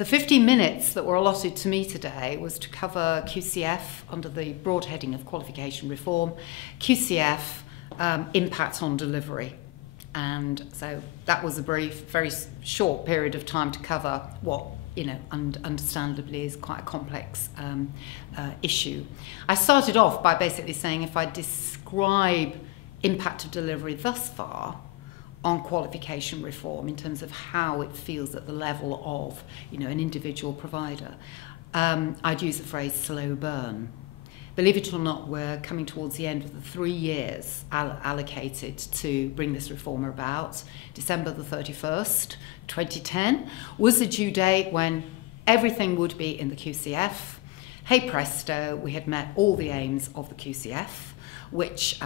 The 15 minutes that were allotted to me today was to cover QCF under the broad heading of qualification reform, QCF impact on delivery. And so that was a brief, very short period of time to cover what, understandably is quite a complex issue. I started off by basically saying if I describe impact of delivery thus far on qualification reform in terms of how it feels at the level of, an individual provider, I'd use the phrase slow burn. Believe it or not, we're coming towards the end of the 3 years allocated to bring this reform about. December the 31st, 2010 was the due date when everything would be in the QCF. Hey presto, we had met all the aims of the QCF, which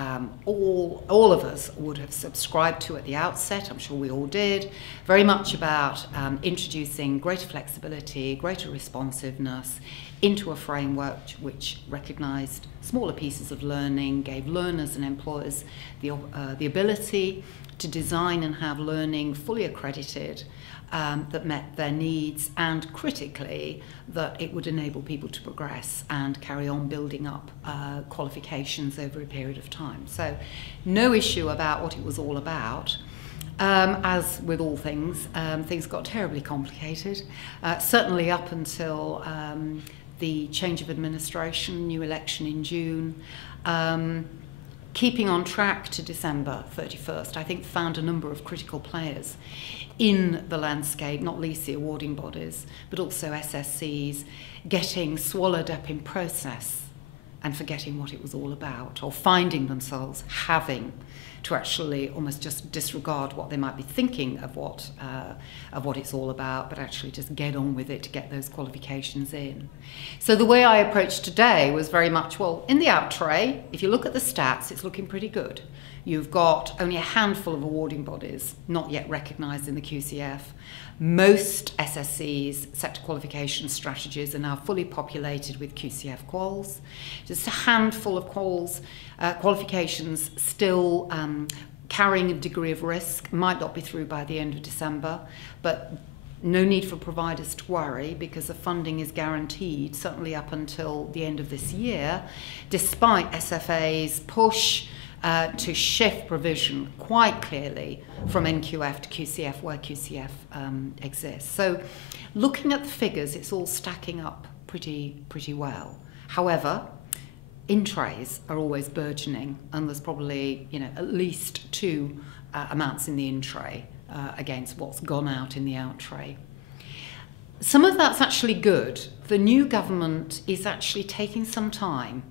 all of us would have subscribed to at the outset. I'm sure we all did. Very much about introducing greater flexibility, greater responsiveness into a framework which recognised smaller pieces of learning, gave learners and employers the ability to design and have learning fully accredited that met their needs, and critically that it would enable people to progress and carry on building up qualifications over a period of time. So no issue about what it was all about. As with all things, things got terribly complicated, certainly up until the change of administration, new election in June. Keeping on track to December 31st, I think found a number of critical players in the landscape, not least the awarding bodies, but also SSCs, getting swallowed up in process and forgetting what it was all about, or finding themselves having to actually almost just disregard what they might be thinking of what it's all about, but actually just get on with it to get those qualifications in. So the way I approached today was very much, well, in the out tray, if you look at the stats, it's looking pretty good. You've got only a handful of awarding bodies not yet recognised in the QCF. Most SSCs, sector qualification strategies, are now fully populated with QCF quals. Just a handful of qualifications still carrying a degree of risk, might not be through by the end of December, but no need for providers to worry because the funding is guaranteed, certainly up until the end of this year, despite SFA's push to shift provision quite clearly from NQF to QCF where QCF exists. So looking at the figures, it's all stacking up pretty well. However, in-trays are always burgeoning, and there's probably at least 2 amounts in the in-tray against what's gone out in the out-tray. Some of that's actually good. The new government is actually taking some time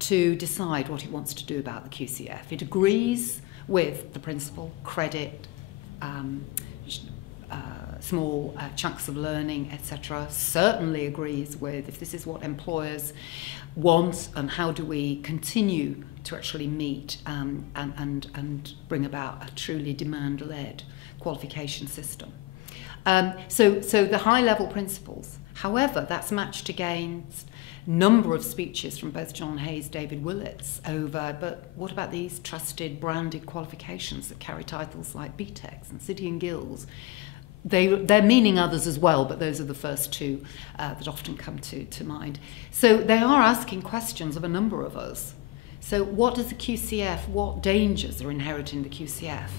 to decide what it wants to do about the QCF. It agrees with the principle, credit, small chunks of learning, etc. Certainly agrees with if this is what employers want and how do we continue to actually meet and bring about a truly demand-led qualification system. So the high-level principles. However, that's matched against number of speeches from both John Hayes, David Willits over, but what about these trusted branded qualifications that carry titles like BTECs and City and Guilds? They're meaning others as well, but those are the first 2 that often come to mind. So they are asking questions of a number of us. So what does the QCF, what dangers are inherent in the QCF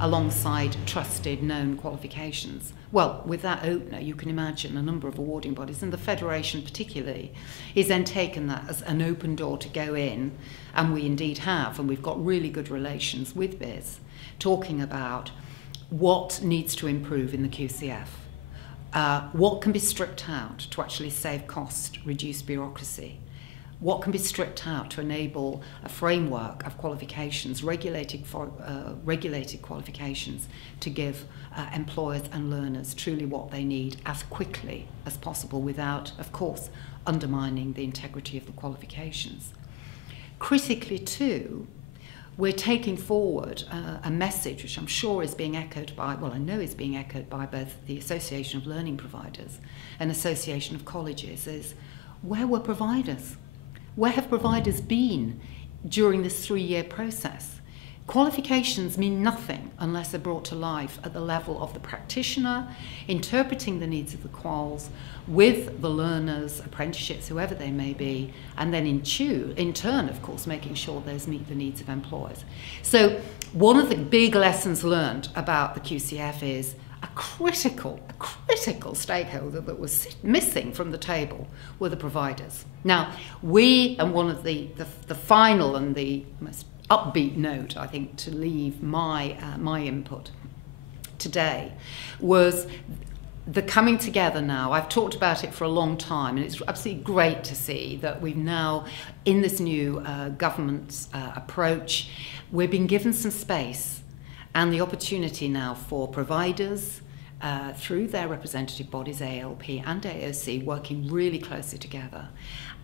alongside trusted, known qualifications? Well, with that opener, you can imagine a number of awarding bodies, and the Federation particularly, is then taken that as an open door to go in, and we indeed have, and we've got really good relations with BIS, talking about what needs to improve in the QCF, what can be stripped out to actually save cost, reduce bureaucracy, what can be stripped out to enable a framework of qualifications, regulated qualifications, to give employers and learners truly what they need as quickly as possible without, of course, undermining the integrity of the qualifications. Critically too, we're taking forward a message which I'm sure is being echoed by, well, I know is being echoed by both the Association of Learning Providers and Association of Colleges, is where were providers? Where have providers been during this 3-year process? Qualifications mean nothing unless they're brought to life at the level of the practitioner, interpreting the needs of the quals with the learners, apprenticeships, whoever they may be, and then in turn, of course, making sure those meet the needs of employers. So one of the big lessons learned about the QCF is a critical stakeholder that was missing from the table were the providers. Now, and one of the final and the most upbeat note, I think, to leave my input today was the coming together now. I've talked about it for a long time, and it's absolutely great to see that we've now, in this new government's approach, we're being given some space and the opportunity now for providers, through their representative bodies, ALP and AOC, working really closely together,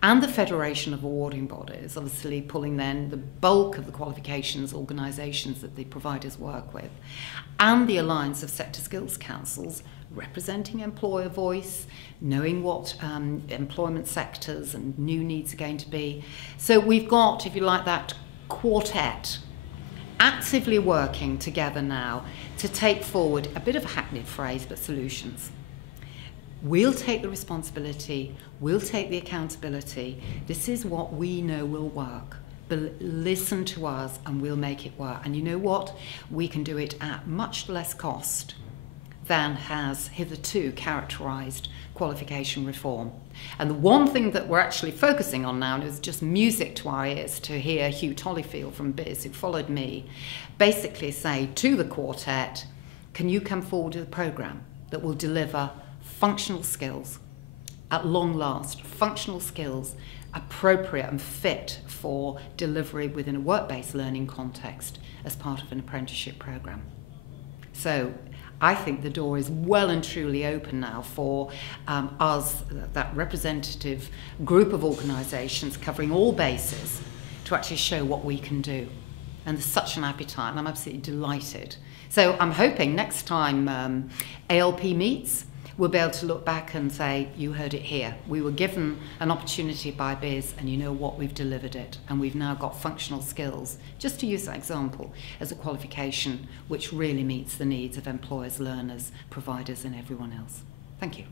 and the Federation of Awarding Bodies, obviously pulling then the bulk of the qualifications organisations that the providers work with, and the Alliance of Sector Skills Councils, representing employer voice, knowing what employment sectors and new needs are going to be. So we've got, if you like, that quartet actively working together now to take forward a bit of a hackneyed phrase, but solutions. We'll take the responsibility, we'll take the accountability. This is what we know will work. Listen to us and we'll make it work. And you know what? We can do it at much less cost than has hitherto characterised qualification reform. And the one thing that we're actually focusing on now, and it's just music to our ears to hear Hugh Tollyfield from BIS, who followed me, basically say to the quartet, can you come forward with a programme that will deliver functional skills at long last, functional skills appropriate and fit for delivery within a work-based learning context as part of an apprenticeship programme. So I think the door is well and truly open now for us, that representative group of organisations covering all bases, to actually show what we can do. And there's such an appetite, and I'm absolutely delighted. So I'm hoping next time ALP meets, we'll be able to look back and say, you heard it here. We were given an opportunity by BIS, and you know what, we've delivered it. And we've now got functional skills, just to use that example, as a qualification which really meets the needs of employers, learners, providers, and everyone else. Thank you.